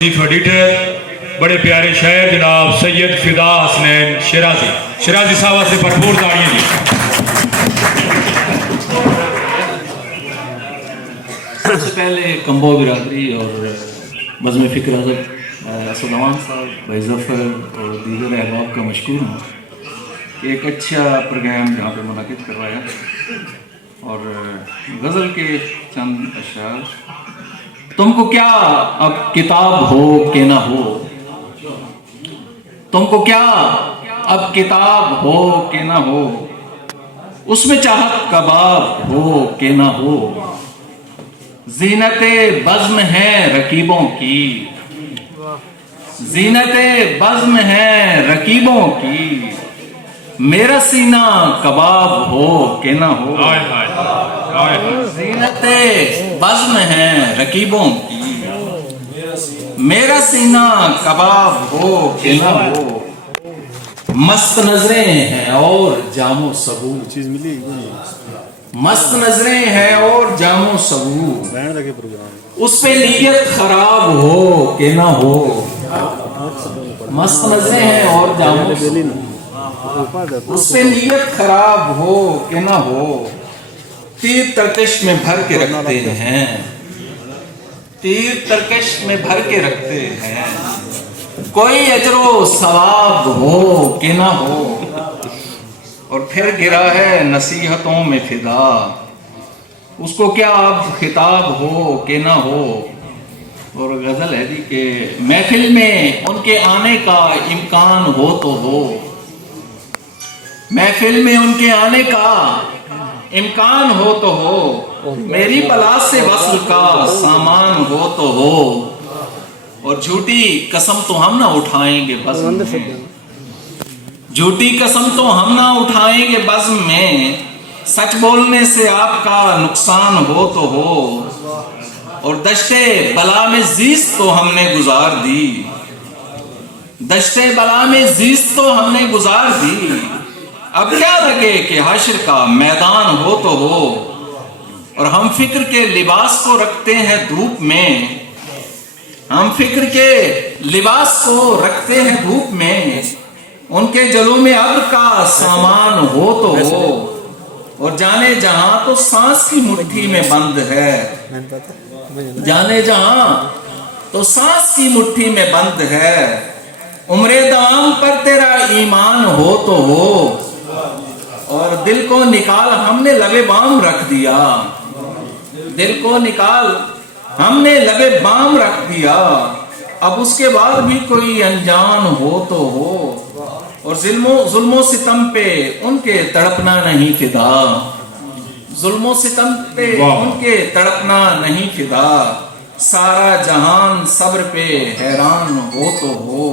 Chief editor बड़े प्यारे शायर जनाब सैयद फिदा हसनैन शिराजी साहब से भरपूर ताड़ियां दी। सबसे पहले कम्बो बिरादरी और बज़्म फ़िक्र असदवान साहब, भाई ज़फ़र और दीगर अहबाब का मशकूर हूँ कि एक अच्छा प्रोग्राम यहाँ पर मुनाकिद करवाया और गज़ल के चंद अशार। तुमको क्या अब किताब हो कि ना हो, तुमको क्या अब किताब हो कि ना हो, उसमें चाहत कबाब हो कि ना हो, ज़ीनते बज़्म है रकीबों की, ज़ीनते बज़्म है रकीबों की, मेरा सीना कबाब हो कि ना हो, ज़ीनते बज़्म है रकीबों की, मेरा सीना कबाब हो कि ना हो, मस्त नजरें हैं और जामो सबू, चीज मिली, मस्त नजरें हैं और जामो सबू, उस पे नीयत खराब हो कि ना हो, मस्त नजरें हैं और जामो सबू, उस पे नीयत खराब हो कि ना हो, तीर तरकश में भर के रखते हैं, तीर तरकश में भर के रखते हैं, कोई अजरो सवाब हो कि ना हो, और फिर गिरा है नसीहतों में फिदा, उसको क्या अब खिताब हो कि ना हो। और गजल है जी के महफिल में उनके आने का इम्कान हो तो हो, महफिल में उनके आने का इम्कान हो तो हो, मेरी पलाश से वस्ल का सामान हो तो हो, और झूठी कसम तो हम ना उठाएंगे बज़्म में, झूठी कसम तो हम ना उठाएंगे बज़्म में, सच बोलने से आपका नुकसान हो तो हो, और दश्ते बला में जीस्त तो हमने गुजार दी, दश्ते बला में जीस्त तो हमने गुजार दी, अब क्या लगे कि हश्र का मैदान हो तो हो, और हम फिक्र के लिबास को रखते हैं धूप में, हम फिक्र के लिबास को रखते हैं धूप में, उनके जलों में अब्र का सामान हो तो हो, और जाने जहां तो सांस की मुट्ठी में बंद है, जाने जहां तो सांस की मुट्ठी में बंद है, उम्रे दाम पर तेरा ईमान हो तो हो, और दिल को निकाल हमने लबे बाम रख दिया, दिल को निकाल हमने लबे बाम रख दिया, अब उसके बाद भी कोई अनजान हो तो हो, और जुल्मों सितम पे उनके तड़पना नहीं फिदा, जुल्मों सितम पे उनके तड़पना नहीं फिदा, सारा जहान सब्र पे हैरान हो तो हो,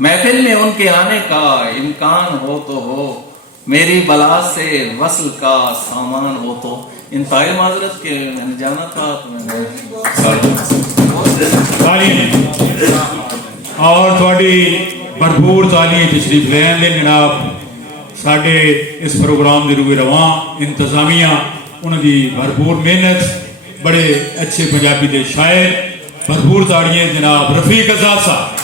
महफिल में उनके आने का इम्कान हो तो हो, मेरी बला से वस्ल का सामान हो तो। इंतहाई माजरत के मैंने जाना था तो मैंने और थोड़ी भरपूर ताली तशरीफ लैन ले जनाब साडे इस प्रोग्राम के रूए रवां इंतजामिया उन्होंने भरपूर मेहनत, बड़े अच्छे पंजाबी के शायर, भरपूर ताड़ियां जनाब रफीक आजाद साहब।